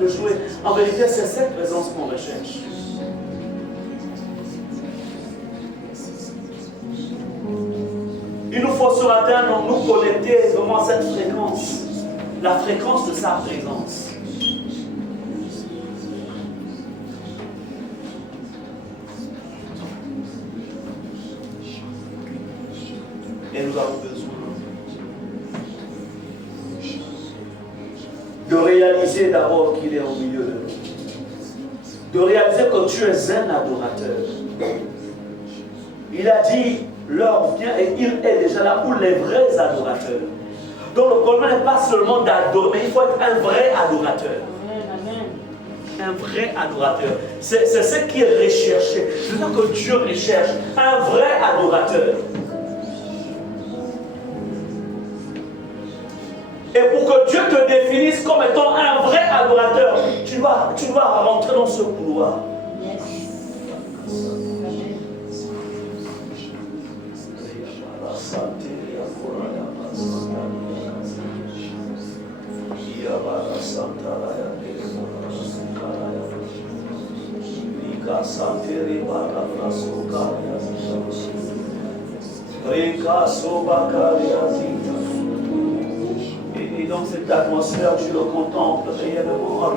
de jouer. En vérité, c'est cette présence qu'on recherche. Il nous faut ce matin nous connecter vraiment à cette fréquence, la fréquence de sa présence. Et nous avons besoin de réaliser d'abord qu'il est au milieu de nous. De réaliser que tu es un adorateur. Il a dit, l'heure vient et il est déjà là pour les vrais adorateurs. Donc le problème n'est pas seulement d'adorer, mais il faut être un vrai adorateur. Un vrai adorateur. C'est ce qui est recherché. C'est ça que Dieu recherche. Un vrai adorateur. Et pour que Dieu te définisse comme étant un vrai adorateur, tu dois rentrer dans ce couloir. Et dans cette atmosphère, tu le contemples réellement.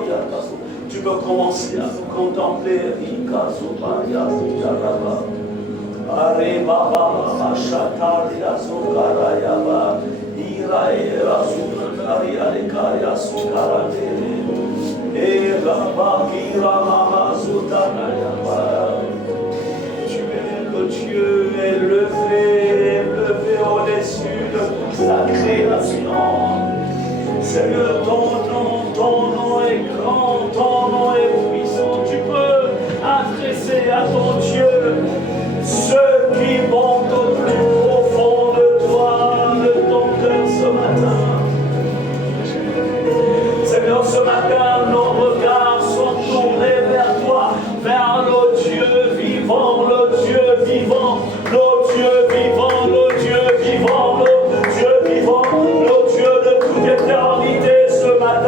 Tu peux commencer à le contempler. Tu es le Dieu élevé au-dessus de toute la création. Seigneur, ton nom est grand, ton nom est puissant. Tu peux adresser à ton Dieu ceux qui vont au plus profond de toi, de ton cœur ce matin. Seigneur, ce matin, nos regards sont tournés vers toi, vers le Dieu vivant, le Dieu vivant, le Dieu vivant, le Dieu vivant, le Dieu vivant, le Dieu de toute éternité ce matin.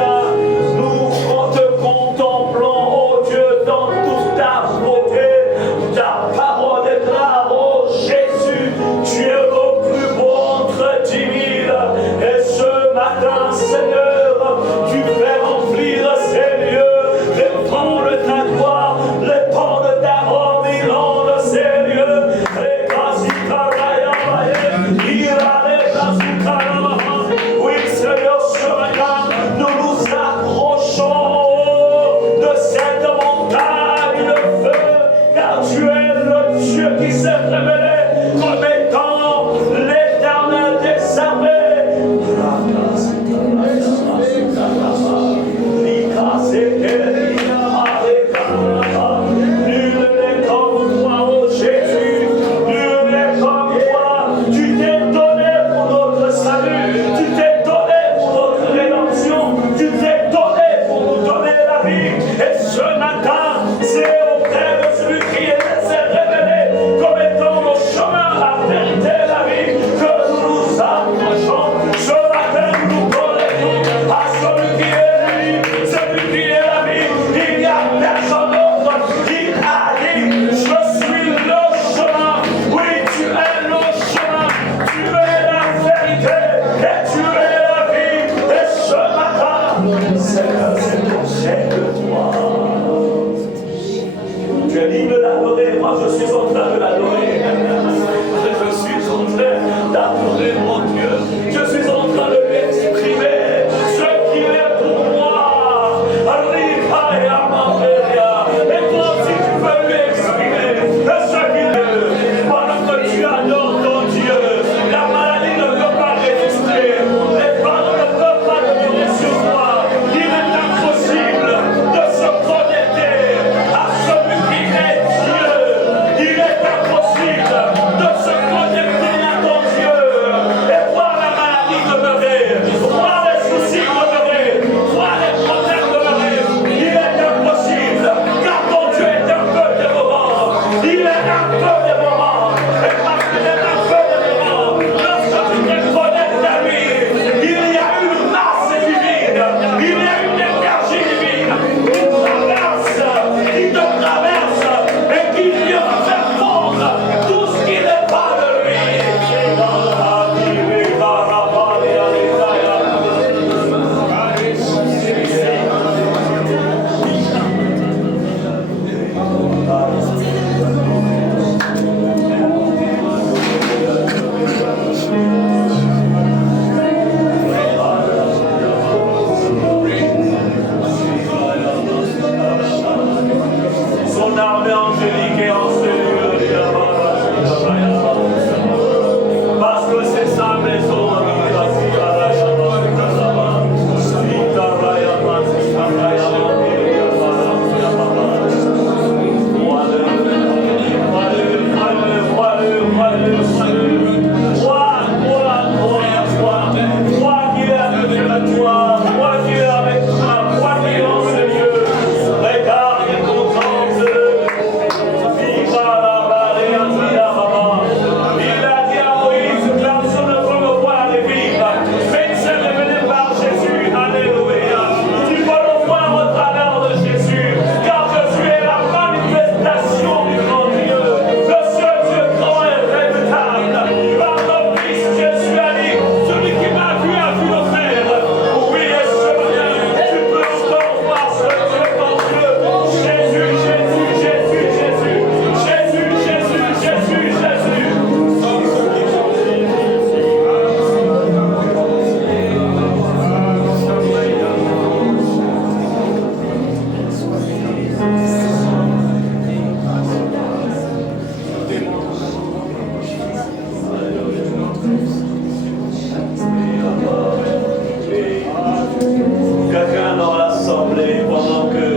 Quelqu'un dans l'assemblée, pendant que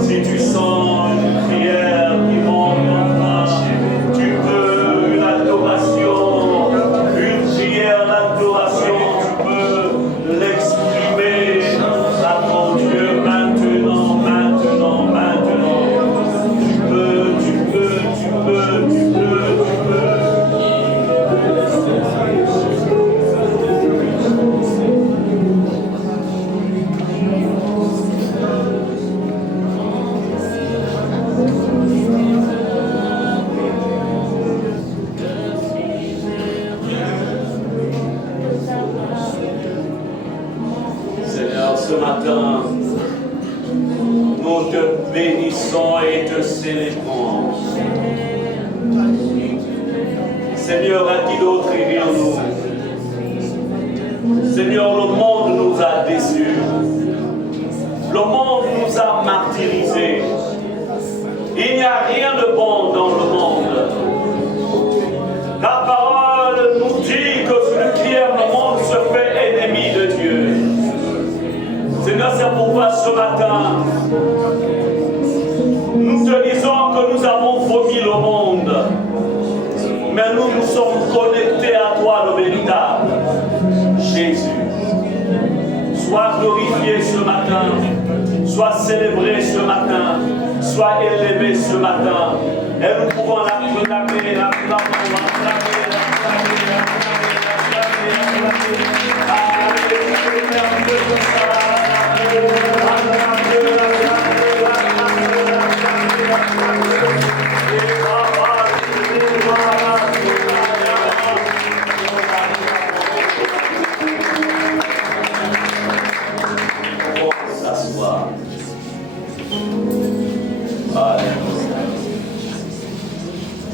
si tu sens une prière qui monte en toi, tu peux une adoration, une prière d'adoration, tu peux l'exprimer à ton Dieu maintenant, maintenant, maintenant. Tu peux. Seigneur, ce matin, nous te bénissons et te célébrons. Seigneur, à qui d'autre irions-nous? Seigneur, le monde nous a déçus. Le monde nous a martyrisés. Il n'y a rien de bon dans le monde. La parole nous dit que celui qui aime le monde se fait ennemi de Dieu. Seigneur, c'est pourquoi ce matin, nous te disons que nous avons vomi le monde. Mais nous sommes connectés à toi, le véritable Jésus. Sois glorifié ce matin, sois célébré ce matin, sois élevé ce matin. Et nous pouvons l'acclamer,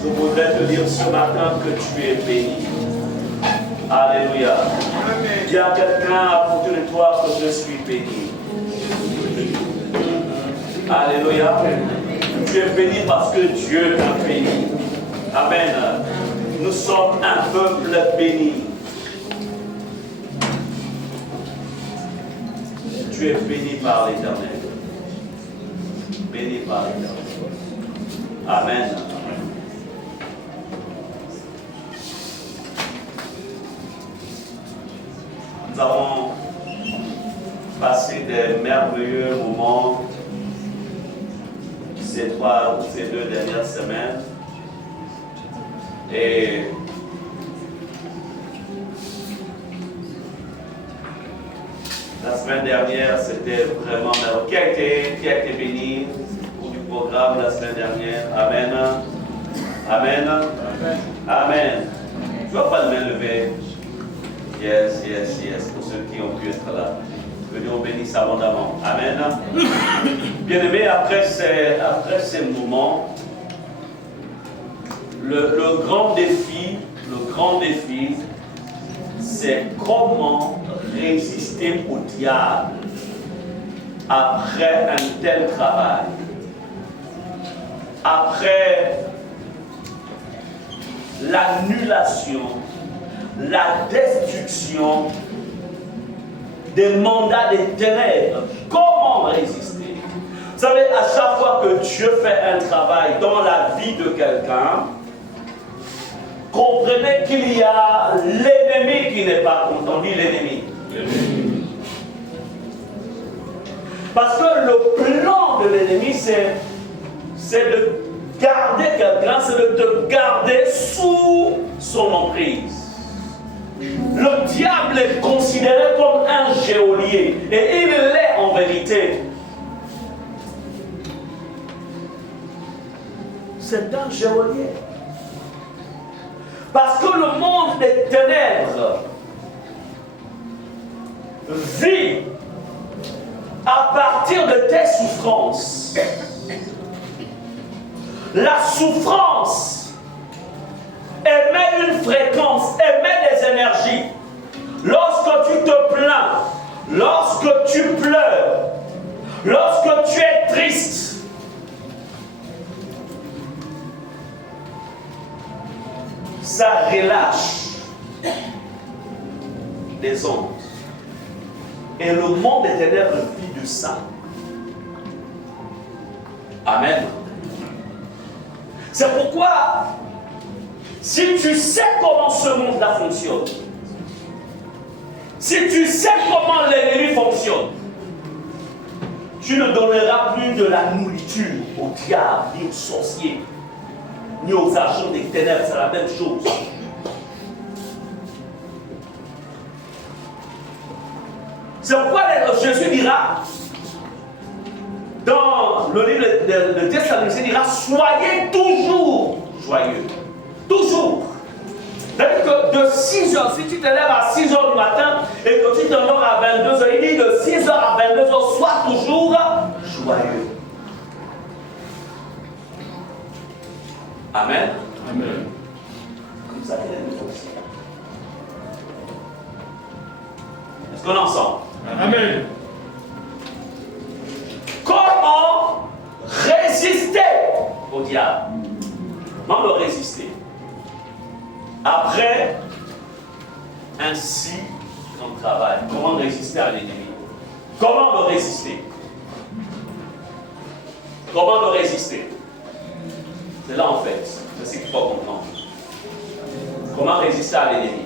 je voudrais te dire ce matin que tu es béni. Alléluia. Il y a quelqu'un à côté de toi que je suis béni. Alléluia. Tu es béni parce que Dieu t'a béni. Amen. Nous sommes un peuple béni. Tu es béni par l'Éternel. Béni par l'Éternel. Amen. Nous avons passé des merveilleux moments ces 3 ou ces 2 dernières semaines. Et la semaine dernière, c'était vraiment merveilleux. Qui a été béni pour du programme la semaine dernière? Amen. Amen. Amen. Amen. Tu vas pas le main lever. Yes. Pour ceux qui ont pu être là. Que Dieu bénisse abondamment. Amen. Bien-aimés, après ces moments, le grand défi, c'est comment résister au diable après un tel travail. Après l'annulation, la destruction des mandats des ténèbres. Comment résister? Vous savez, à chaque fois que Dieu fait un travail dans la vie de quelqu'un, comprenez qu'il y a l'ennemi qui n'est pas content. Dit l'ennemi. Parce que le plan de l'ennemi, c'est de garder quelqu'un, c'est de te garder sous son emprise. Le diable est considéré comme un geôlier, et il l'est en vérité. C'est un geôlier. Parce que le monde des ténèbres vit à partir de tes souffrances. La souffrance émet une fréquence, émet des énergies. Lorsque tu te plains, lorsque tu pleures, lorsque tu es triste, ça relâche les ondes. Et le monde des ténèbres vit de ça. Amen. C'est pourquoi, si tu sais comment ce monde-là fonctionne, si tu sais comment l'ennemi fonctionne, tu ne donneras plus de la nourriture au diable, ni aux sorciers, ni aux agents des ténèbres, c'est la même chose. C'est pourquoi Jésus dira, dans le livre de Thessaloniciens, il dira, soyez toujours joyeux. Toujours. C'est-à-dire que de 6 h, si tu te lèves à 6 h du matin et que tu t'endors à 22 h, il dit de 6 h à 22 h, sois toujours joyeux. Amen. Amen. Comme ça, il est de aussi. Est-ce qu'on est ensemble? Amen. Comment résister au diable? Comment le résister? Après un si grand travail, comment résister à l'ennemi? Comment le résister? Comment le résister? C'est là en fait, c'est ce qu'il faut comprendre. Comment résister à l'ennemi?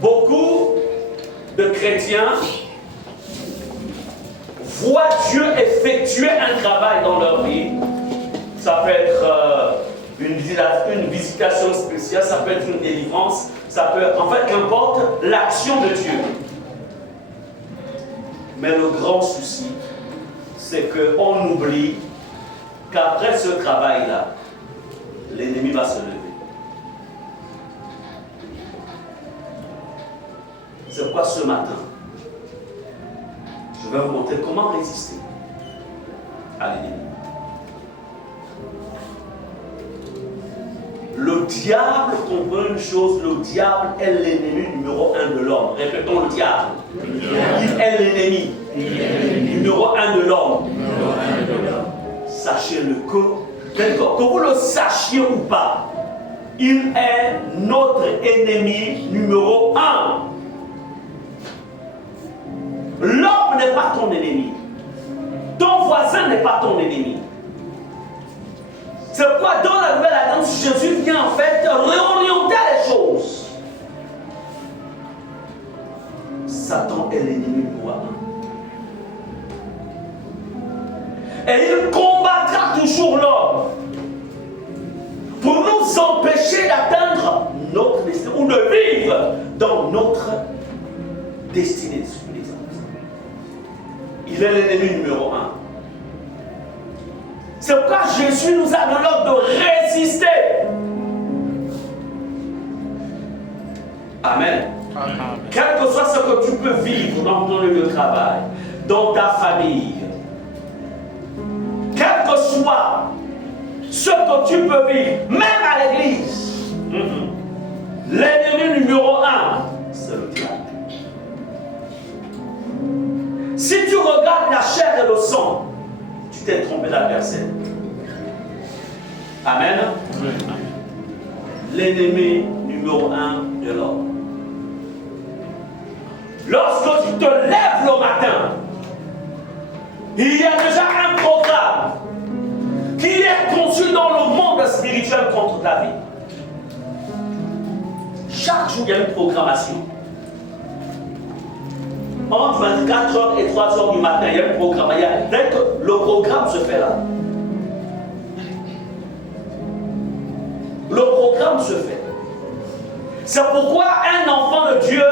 Beaucoup de chrétiens voient Dieu effectuer un travail dans leur vie. Ça peut être une visitation spéciale, ça peut être une délivrance, ça peut être, en fait, qu'importe l'action de Dieu. Mais le grand souci, c'est qu'on oublie qu'après ce travail-là, l'ennemi va se lever. C'est pourquoi ce matin, je vais vous montrer comment résister à l'ennemi. Le diable, comprend une chose, le diable est l'ennemi numéro 1 de l'homme. Répétons, le diable. Il est l'ennemi numéro 1 de l'homme. Sachez-le que vous le sachiez ou pas, il est notre ennemi numéro 1. L'homme n'est pas ton ennemi. Ton voisin n'est pas ton ennemi. C'est pourquoi dans la Nouvelle Alliance, Jésus vient en fait réorienter les choses. Satan est l'ennemi numéro 1. Et il combattra toujours l'homme pour nous empêcher d'atteindre notre destinée ou de vivre dans notre destinée. Il est l'ennemi numéro 1. C'est pourquoi Jésus nous a donné l'ordre de résister. Amen. Amen. Quel que soit ce que tu peux vivre dans ton lieu de travail, dans ta famille, quel que soit ce que tu peux vivre, même à l'église, l'ennemi numéro 1, c'est le diable. Si tu regardes la chair et le sang, tu t'es trompé d'adversaire. Amen. L'ennemi numéro 1 de l'homme. Lorsque tu te lèves le matin, il y a déjà un programme qui est conçu dans le monde spirituel contre ta vie. Chaque jour, il y a une programmation. Entre 24 h et 3 h du matin, il y a un programme. Dès que le programme se fait là, le programme se fait. C'est pourquoi un enfant de Dieu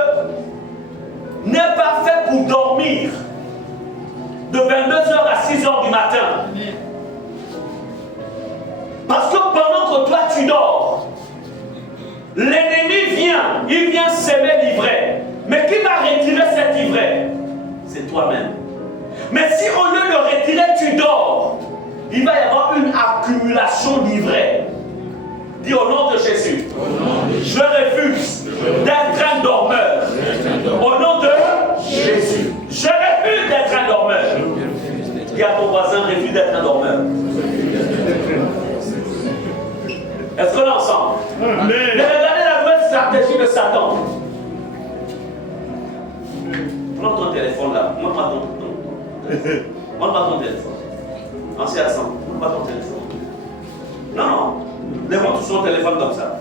n'est pas fait pour dormir de 22 h à 6 h du matin. Parce que pendant que toi tu dors, l'ennemi vient, il vient s'aimer l'ivraie. Mais qui va retirer cet ivraie? C'est toi-même. Mais si au lieu de retirer, tu dors, il va y avoir une accumulation d'ivraie. Dis au nom de Jésus, je refuse d'être un dormeur. Au nom de Jésus, je refuse d'être un dormeur. Dis à ton voisin, refuse d'être un dormeur. Prends ton téléphone là. Montre-moi ton téléphone. Montre-moi ton téléphone. Ancien Hassan, montre-moi ton téléphone. Non, non. Démontre son téléphone comme ça.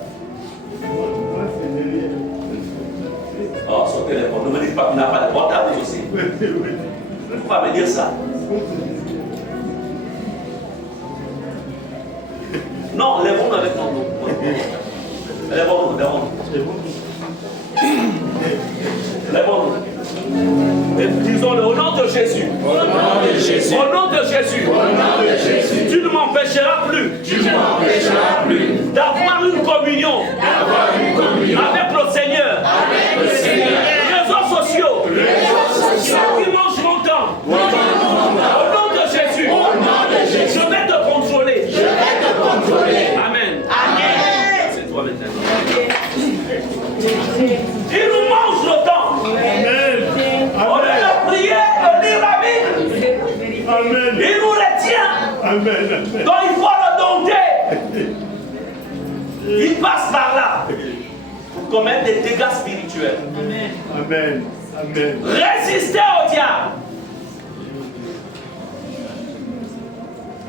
Oh, son téléphone. Ne me dites pas qu'il n'a pas de portable aussi. Il ne faut pas me dire ça. Non, lèvons-nous avec ton dos. Lèvons-nous, lèvons-nous. Lèvons-nous. Et disons-le au nom de Jésus. Au nom de Jésus. Au nom de Jésus. Au nom de Jésus. Tu ne m'empêcheras plus. Tu ne m'empêcheras plus D'avoir une communion. D'avoir une communion Avec le Seigneur. avec le Seigneur. Réseaux sociaux. Réseaux sociaux. Qui mangent mon temps. Au Au nom de Jésus. nom de Jésus. Je vais te contrôler. Je vais te contrôler. Amen. Amen. C'est toi maintenant. Il nous mange le temps. Amen. On a prié de lire la Bible. Amen. Il nous retient. Amen. Donc il faut le dompter. Il passe par là pour commettre des dégâts spirituels. Amen. Amen. Résistez au diable.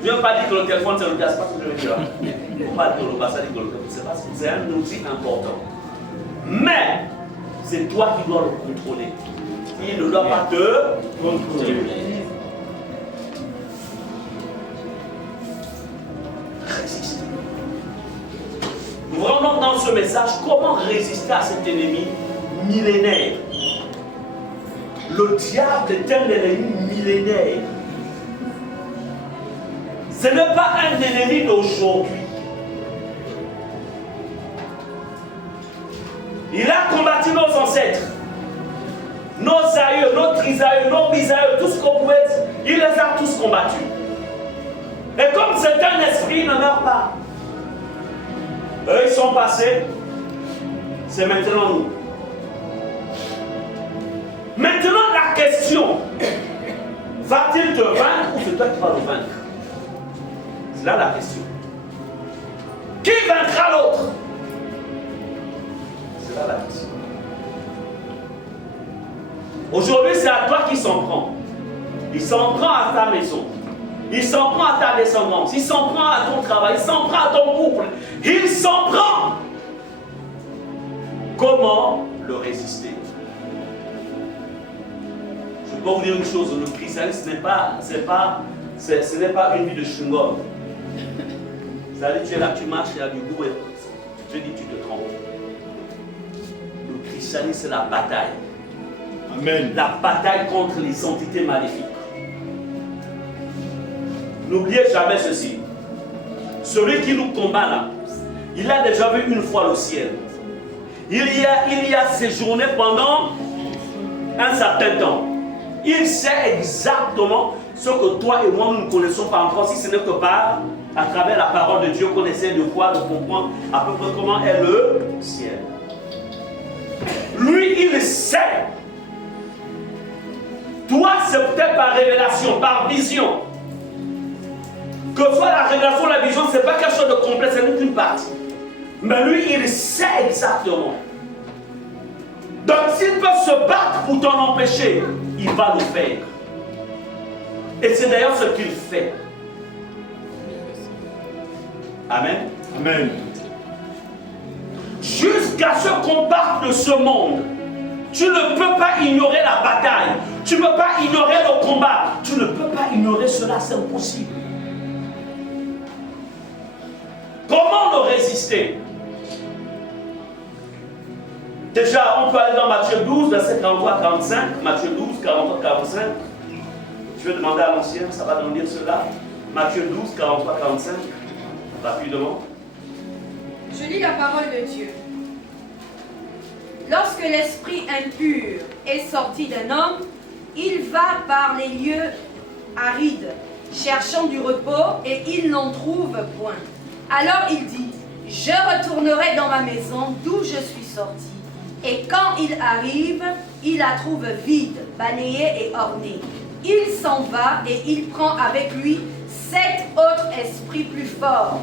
Je ne veux pas dire que le téléphone c'est le diable, c'est pas ce que je veux dire. Il ne faut pas dire que le bas, ça dit que le téléphone, c'est un outil important. Mais c'est toi qui dois le contrôler. Il ne doit pas te contrôler. Résiste. Nous voyons donc dans ce message comment résister à cet ennemi millénaire. Le diable est un ennemi millénaire. Ce n'est pas un ennemi d'aujourd'hui. Il a combattu nos ancêtres, nos aïeux, nos trisaïeux, nos bisaïeux, tout ce qu'on pouvait dire, il les a tous combattus. Et comme c'est un esprit, il ne meurt pas. Eux, ils sont passés, c'est maintenant nous. Maintenant, la question, va-t-il te vaincre ou c'est toi qui vas le vaincre? C'est là la question. Qui vaincra l'autre? C'est là la question. Aujourd'hui, c'est à toi qui s'en prend. Il s'en prend à ta maison. Il s'en prend à ta descendance. Il s'en prend à ton travail. Il s'en prend à ton couple. Il s'en prend. Comment le résister? Je peux vous dire une chose, le christianisme ce n'est pas une vie de chewing-gum. C'est-à-dire tu es là, tu marches, il y a du goût et je dis tu te trompes. Le christianisme c'est la bataille. Amen. La bataille contre les entités maléfiques. N'oubliez jamais ceci. Celui qui nous combat là, il a déjà vu une fois le ciel. Il y a séjourné pendant un certain temps. Il sait exactement ce que toi et moi nous ne connaissons pas encore, si ce n'est que par à travers la parole de Dieu qu'on essaie de voir, de comprendre à peu près comment est le ciel. Lui, il sait. Toi, c'est peut-être par révélation, par vision. Que soit la révélation ou la vision, ce n'est pas quelque chose de complet, ce n'est qu'une partie. Mais lui, il sait exactement. Donc, s'il peut se battre pour t'en empêcher, il va le faire. Et c'est d'ailleurs ce qu'il fait. Amen. Amen. Jusqu'à ce qu'on parte de ce monde, tu ne peux pas ignorer la bataille. Tu ne peux pas ignorer le combat. Tu ne peux pas ignorer cela, c'est impossible. Comment le résister? Déjà, on peut aller dans Matthieu 12, verset 43 à 45. Matthieu 12, 43 à 45. Je vais demander à l'ancien, ça va nous dire cela. Matthieu 12, 43 à 45. Rapidement. Je lis la parole de Dieu. Lorsque l'esprit impur est sorti d'un homme, il va par les lieux arides, cherchant du repos, et il n'en trouve point. Alors il dit, je retournerai dans ma maison d'où je suis sorti. Et quand il arrive, il la trouve vide, balayée et ornée. Il s'en va et il prend avec lui 7 autres esprits plus forts,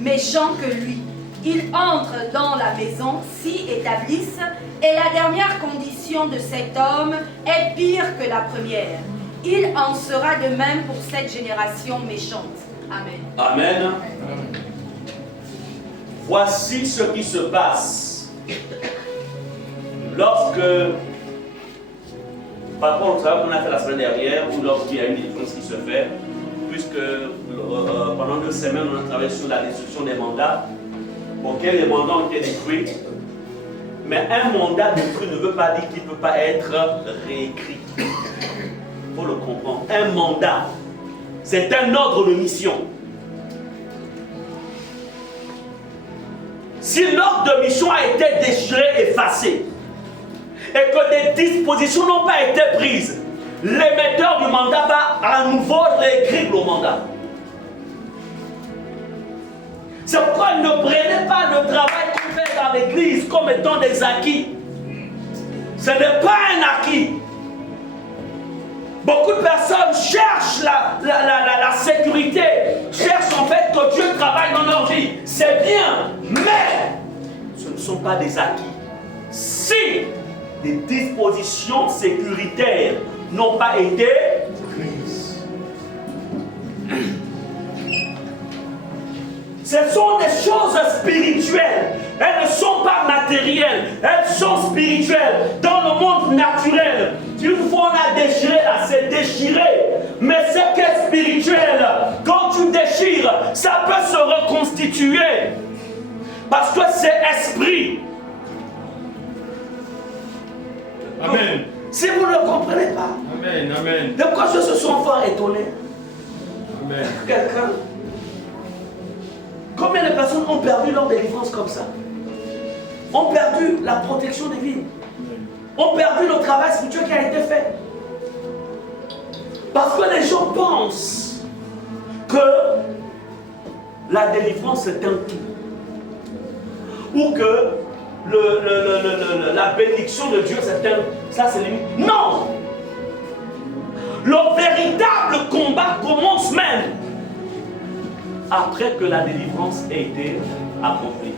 méchants que lui. Ils entrent dans la maison, s'y établissent Et la dernière condition de cet homme est pire que la première. Il en sera de même pour cette génération méchante. Amen. Amen. Voici ce qui se passe lorsque, par rapport au travail qu'on a fait la semaine dernière, ou lorsqu'il y a une différence qui se fait, puisque pendant 2 semaines, on a travaillé sur la destruction des mandats, auxquels les mandats ont été détruits. Mais un mandat détruit ne veut pas dire qu'il ne peut pas être réécrit. Il faut le comprendre. Un mandat, c'est un ordre de mission. Si l'ordre de mission a été déchiré, effacé, et que des dispositions n'ont pas été prises, l'émetteur du mandat va à nouveau réécrire le mandat. C'est pourquoi ne prenez pas le travail qu'on fait dans l'église comme étant des acquis. Ce n'est pas un acquis. Beaucoup de personnes cherchent la sécurité, cherchent en fait que Dieu travaille dans leur vie. C'est bien, mais ce ne sont pas des acquis. Si des dispositions sécuritaires n'ont pas été prises, ce sont des choses spirituelles. Elles ne sont pas matérielles. Elles sont spirituelles. Dans le monde naturel, une fois on a déchiré, là, c'est déchiré. Mais ce qui est spirituel, quand tu déchires, ça peut se reconstituer. Parce que c'est esprit. Amen. Si vous ne comprenez pas, Amen. Amen. de quoi je se sens fort étonné? Amen. Quelqu'un. Combien de personnes ont perdu leur délivrance comme ça? Ont perdu la protection divine. Ont perdu le travail spirituel qui a été fait. Parce que les gens pensent que la délivrance est un tout. Ou que la bénédiction de Dieu c'est un... Ça c'est limite. Non! Le véritable combat commence même après que la délivrance ait été accomplie.